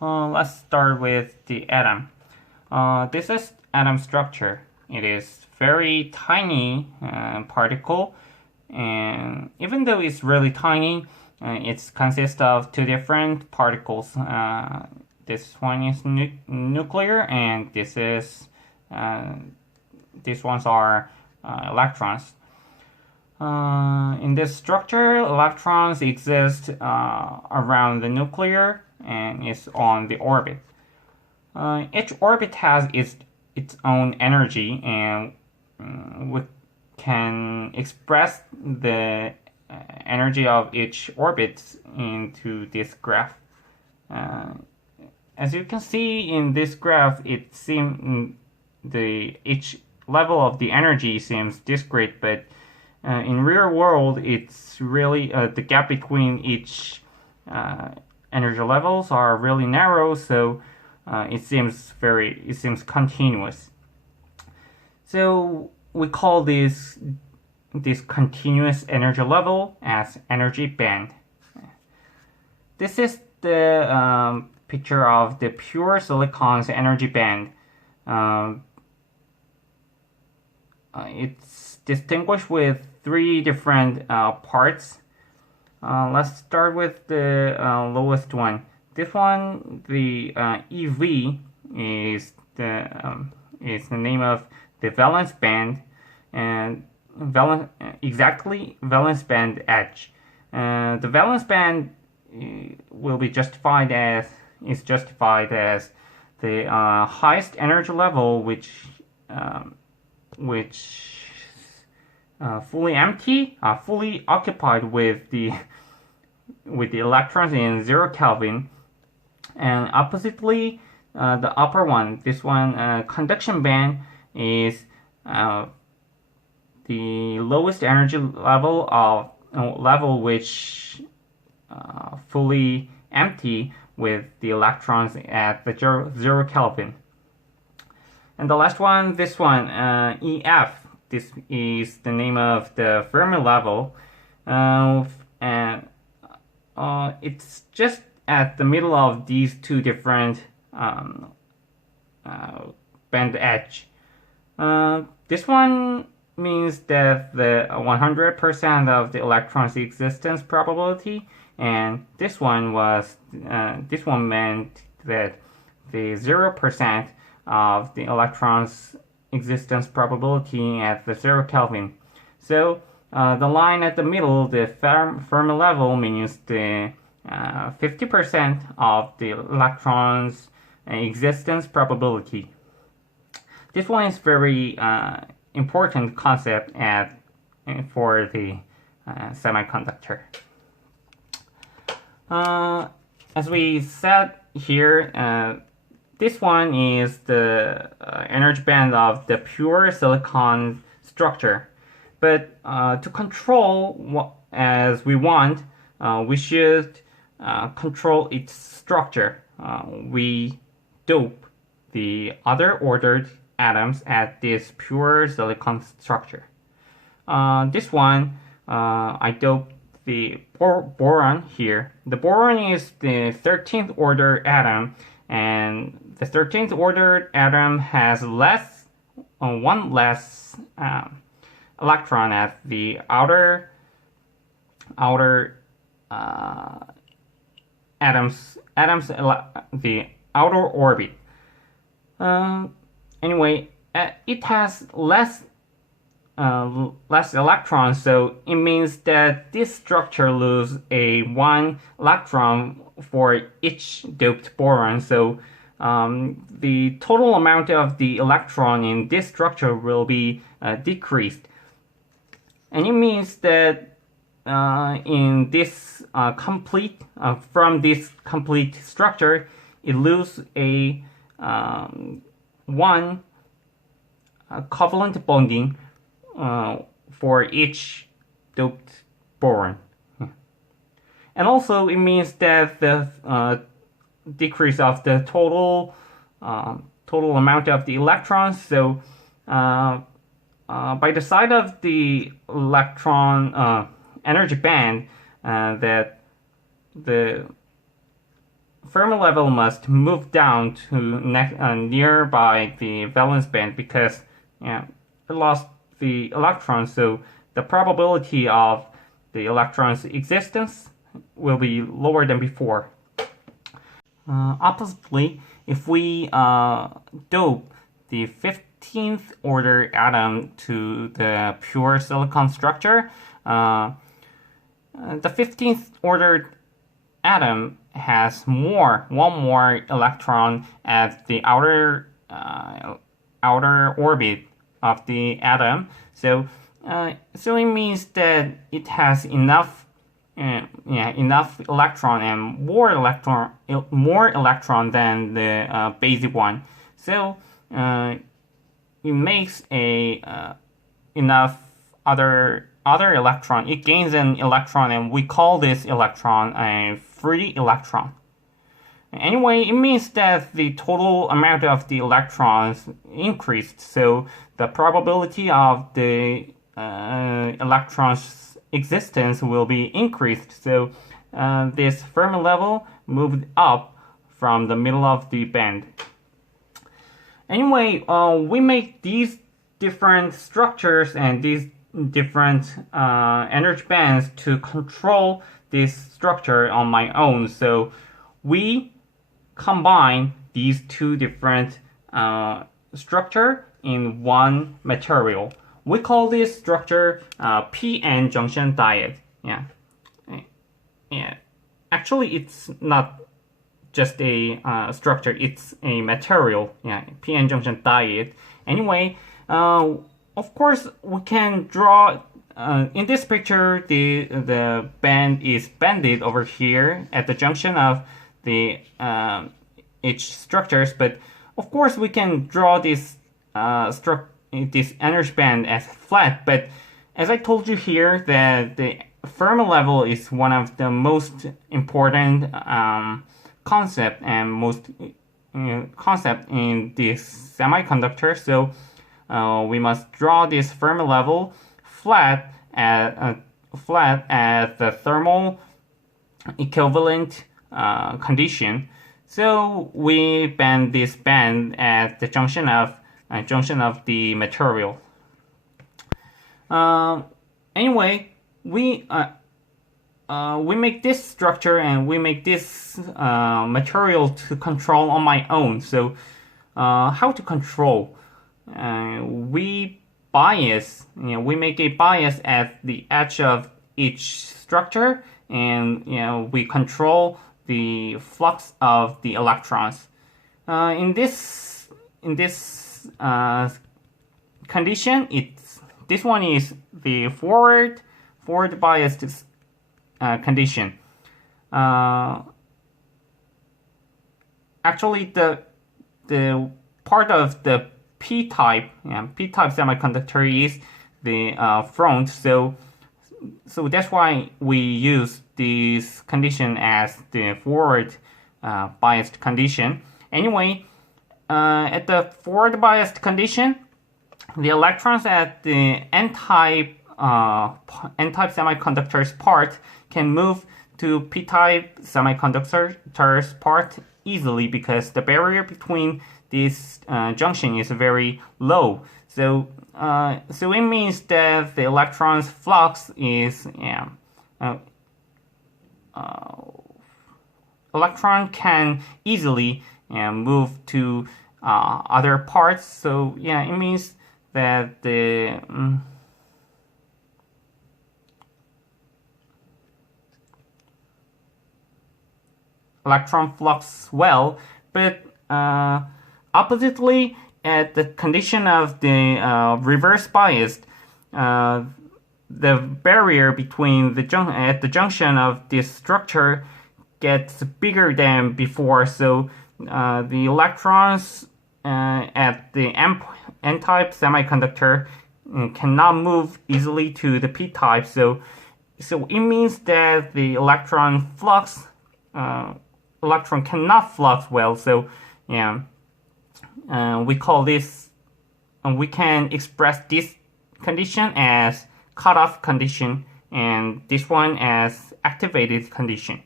Let's start with the atom. This is atom structure. It is very tiny particle, and even though it's really tiny, it consists of two different particles. This one is nuclear, and these ones are electrons. In this structure, electrons exist around the nuclear and is on the orbit. Each orbit has its own energy, and we can express the energy of each orbit into this graph. As you can see in this graph, it seems each level of the energy seems discrete, but in real world, it's really the gap between each energy levels are really narrow, so it seems continuous. So we call this continuous energy level as energy band. This is the picture of the pure silicon's energy band. It's distinguished with three different parts. Let's start with the lowest one. This one, the EV, is the name of the valence band, and valence band edge. The valence band will be justified as the highest energy level, which fully empty, fully occupied with the electrons in 0 Kelvin, and oppositely, the upper one, this one, conduction band, is the lowest energy level which fully empty with the electrons at the 0 Kelvin. And the last one, this one, EF. This is the name of the Fermi level, and it's just at the middle of these two different band edge. This one means that the 100% of the electron's existence probability, and this one meant that the 0% of the electron's existence probability at the 0 Kelvin. So the line at the middle, the Fermi level, means the 50% of the electron's existence probability. This one is very important concept for the semiconductor. As we said here, this one is the energy band of the pure silicon structure. But to control as we want, we should control its structure. We dope the other ordered atoms at this pure silicon structure. This one, I dope the boron here. The boron is the 13th order atom, and the 13th order atom has one less electron at the outer the outer orbit. Anyway, it has less electrons, so it means that this structure loses one electron for each doped boron. So the total amount of the electron in this structure will be decreased, and it means that in this from this complete structure, it loses one covalent bonding for each doped boron. And also it means that the decrease of the total amount of the electrons. So by the side of the electron energy band, that the Fermi level must move down to nearby the valence band because it lost the electron, so the probability of the electron's existence will be lower than before. Oppositely, if we dope the 15th order atom to the pure silicon structure, the 15th order atom has one more electron at the outer orbit of the atom. So it means that it has enough electron and more electron than the basic one. So it makes enough other electron. It gains an electron, and we call this electron a free electron. Anyway, it means that the total amount of the electrons increased, so the probability of the electron's existence will be increased. So this Fermi level moved up from the middle of the band. Anyway, we make these different structures and these different energy bands to control this structure on my own. So we combine these two different structure in one material. We call this structure p-n junction diode. Actually, it's not just a structure, it's a material. p-n junction diode. Anyway, of course, we can draw. In this picture, the band is banded over here at the junction of the each structures. But of course, we can draw this this energy band as flat. But as I told you here, that the Fermi level is one of the most important concept and most concept in this semiconductor. So we must draw this Fermi level flat at the thermal equivalent condition. So we bend this band at the junction of the material. Anyway, we make this structure and we make this material to control on my own. So how to control? We bias. We make a bias at the edge of each structure, and we control the flux of the electrons. In this condition, this one is the forward biased condition. Actually, the part of the p-type semiconductor is the front. So that's why we use this condition as the forward biased condition. Anyway, at the forward biased condition, the electrons at the n-type semiconductor's part can move to p-type semiconductor's part easily because the barrier between this junction is very low. So it means that the electron's flux is electron can easily move to other parts. So it means that the electron flux well, but oppositely, at the condition of the reverse biased, the barrier between the at the junction of this structure gets bigger than before. So the electrons at the n-type semiconductor cannot move easily to the p-type. So it means that the electron cannot flux well. So we call this, and we can express this condition as cutoff condition and this one as activated condition.